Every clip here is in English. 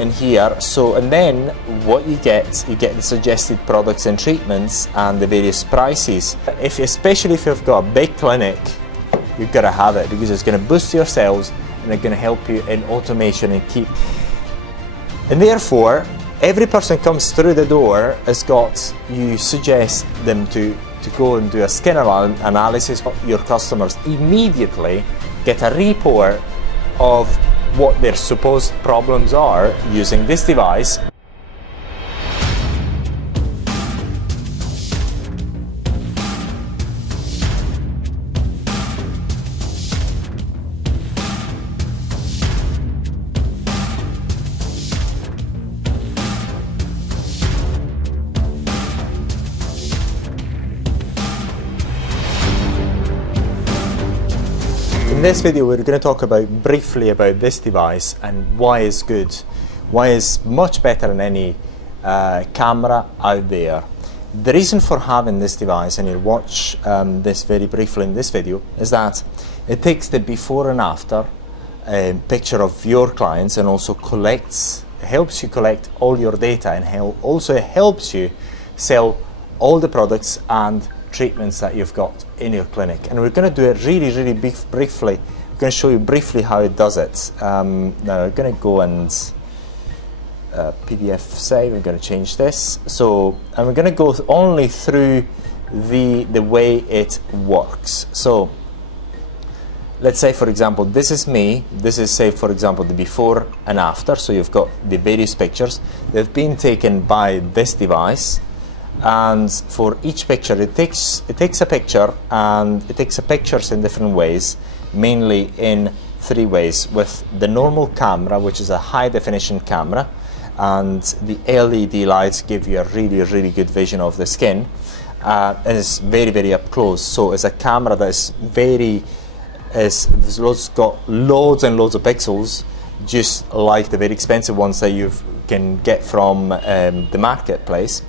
in here. So, and then what you get the suggested products and treatments and the various prices. Especially if you've got a big clinic, you've got to have it, because it's going to boost your sales and it's going to help you in automation and keep. And therefore, every person comes through the door has got, you suggest them to go and do a skin analysis. Your customers immediately get a report of what their supposed problems are using this device. In this video we're going to talk briefly about this device and why it's good, why it's much better than any camera out there. The reason for having this device, and you'll watch this very briefly in this video, is that it takes the before and after picture of your clients and also helps you collect all your data, and also helps you sell all the products and treatments that you've got in your clinic. And we're going to do it really briefly. I'm going to show you briefly how it does it. Now I'm going to go and PDF save. I'm going to change this. So, and we're going to go only through the way it works. So let's say, for example, this is me. This is, say, for example, the before and after. So you've got the various pictures. They've been taken by this device. And for each picture, it takes a picture, and it takes pictures in different ways, mainly in 3 ways: with the normal camera, which is a high definition camera, and the LED lights give you a really good vision of the skin, and it's very up close. So it's a camera that is got loads and loads of pixels, just like the very expensive ones that you can get from the marketplace.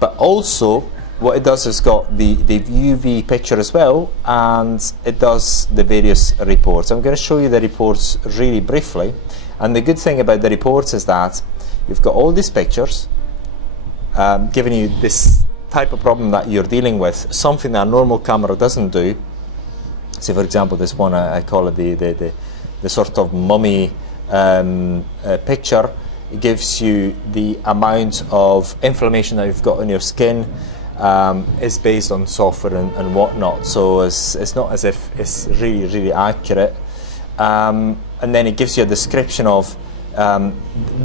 But also, what it does is got the UV picture as well, and it does the various reports. I'm going to show you the reports really briefly. And the good thing about the reports is that you've got all these pictures, giving you this type of problem that you're dealing with, something that a normal camera doesn't do. Say, for example, this one, I call it the sort of mummy picture. It gives you the amount of inflammation that you've got on your skin. It's based on software and whatnot, so it's not as if it's really accurate. And then it gives you a description of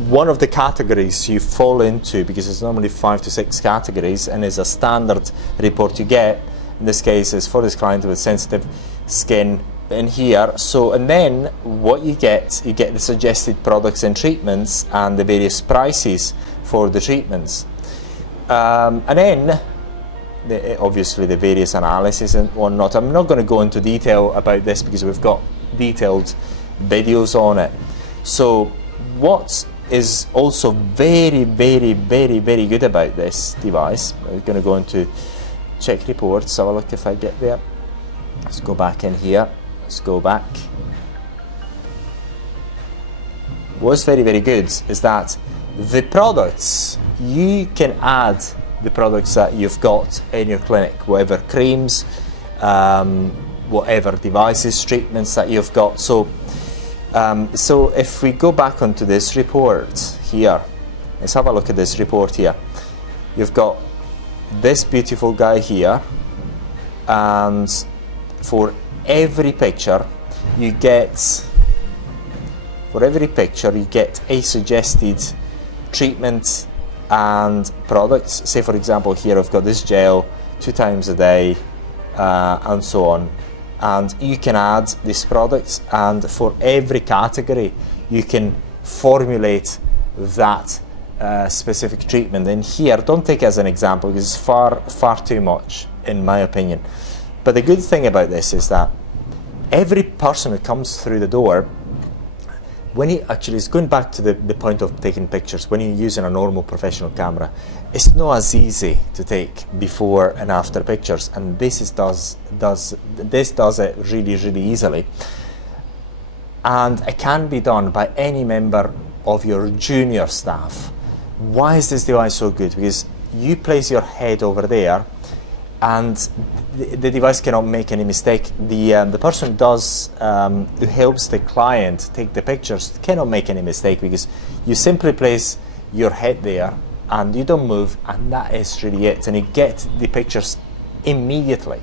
one of the categories you fall into, because it's normally 5 to 6 categories, and is a standard report you get. In this case, is for this client with sensitive skin in here. So, and then what you get the suggested products and treatments and the various prices for the treatments, and then obviously the various analysis and whatnot. I'm not going to go into detail about this because we've got detailed videos on it. So what is also very good about this device, we're going to go into check reports. Have a look if I get there. Let's go back in here. Let's go back. What's very good is that the products, you can add the products that you've got in your clinic, whatever creams, whatever devices, treatments that you've got. So so if we go back onto this report here, let's have a look at this report here. You've got this beautiful guy here, and for every picture you get a suggested treatment and products. Say, for example, here I've got this gel 2 times a day, and so on, and you can add these products, and for every category you can formulate that specific treatment. And here, don't take it as an example because it's far too much in my opinion. But the good thing about this is that every person who comes through the door, when he actually is going back to the point of taking pictures, when you're using a normal professional camera, it's not as easy to take before and after pictures, and this does it really easily, and it can be done by any member of your junior staff. Why is this device so good? Because you place your head over there and the device cannot make any mistake. The person who helps the client take the pictures cannot make any mistake, because you simply place your head there and you don't move, and that is really it, and you get the pictures immediately.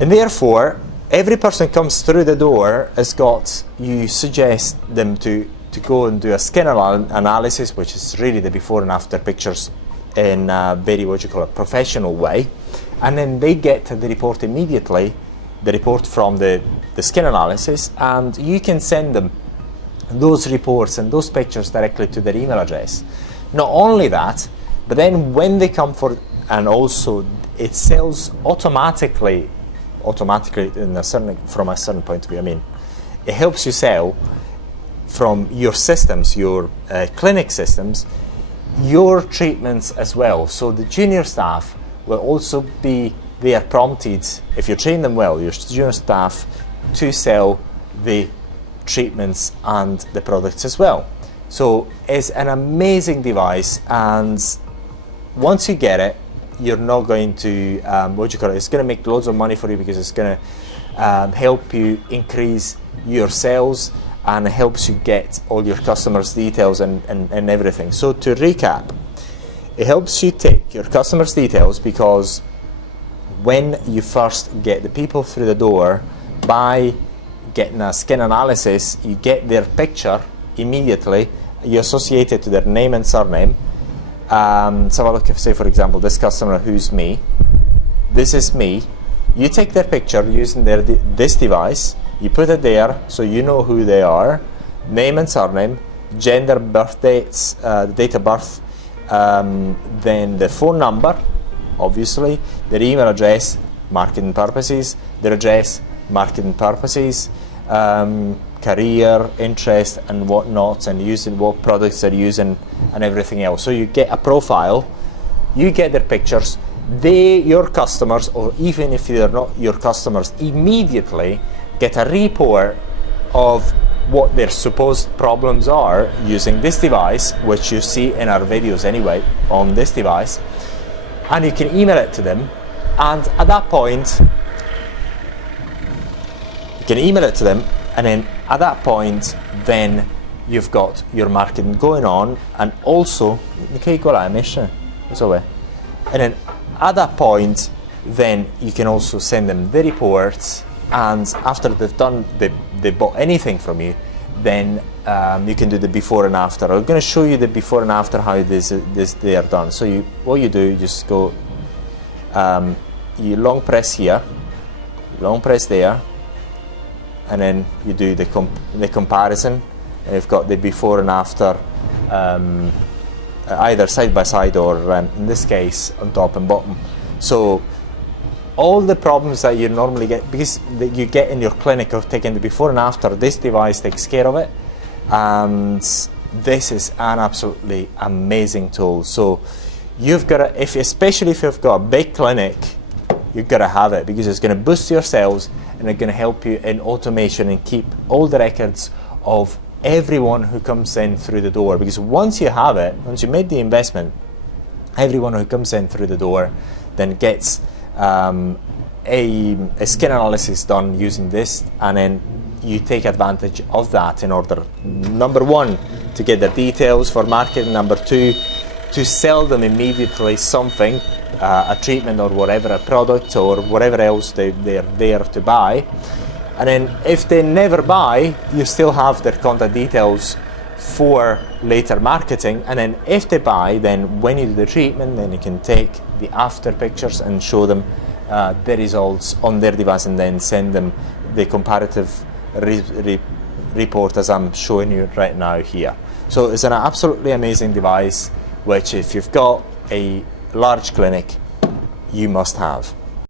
And therefore, every person comes through the door has got, you suggest them to go and do a skin analysis, which is really the before and after pictures in a very, what you call, a professional way, and then they get the report immediately, the report from the skin analysis, and you can send them those reports and those pictures directly to their email address. Not only that, but then when they come for, and also it sells automatically in from a certain point of view. I mean, it helps you sell from your systems, your clinic systems, your treatments as well. So the junior staff will also be there prompted, if you train them well, your junior staff, to sell the treatments and the products as well. So it's an amazing device, and once you get it, you're not going to, it's going to make loads of money for you, because it's going to help you increase your sales, and it helps you get all your customers' details and everything. So to recap, it helps you take your customers' details, because when you first get the people through the door by getting a skin analysis, you get their picture immediately, you associate it to their name and surname. So look, if say for example this customer who's me, this is me, you take their picture using this device, you put it there so you know who they are, name and surname, gender, birth dates, date of birth, then the phone number, obviously, their email address, marketing purposes, their address, marketing purposes, career, interest and whatnot, and using what products they're using and everything else. So you get a profile, you get their pictures, your customers, or even if they're not your customers, immediately get a report of what their supposed problems are using this device, which you see in our videos anyway on this device, and you can email it to them, and at that point you can email it to them, and then at that point then you've got your marketing going on, and also and then at that point then you can also send them the reports, and after they bought anything from you, then you can do the before and after. I'm going to show you the before and after, how they are done. So what you do, you just go, you long press here, long press there, and then you do the comparison. And you've got the before and after, either side by side, or in this case on top and bottom. So all the problems that you normally get, because you get in your clinic, are taken the before and after. This device takes care of it, and this is an absolutely amazing tool. So you've got to, especially if you've got a big clinic, you've got to have it, because it's going to boost your sales, and it's going to help you in automation and keep all the records of everyone who comes in through the door. Because once you have it, once you made the investment, everyone who comes in through the door then gets a skin analysis done using this, and then you take advantage of that in order, number one, to get the details for marketing, number two, to sell them immediately something, a treatment or whatever, a product or whatever else they're there to buy. And then if they never buy, you still have their contact details for later marketing. And then if they buy, then when you do the treatment, then you can take the after pictures and show them the results on their device, and then send them the comparative report as I'm showing you right now here. So it's an absolutely amazing device, which if you've got a large clinic, you must have.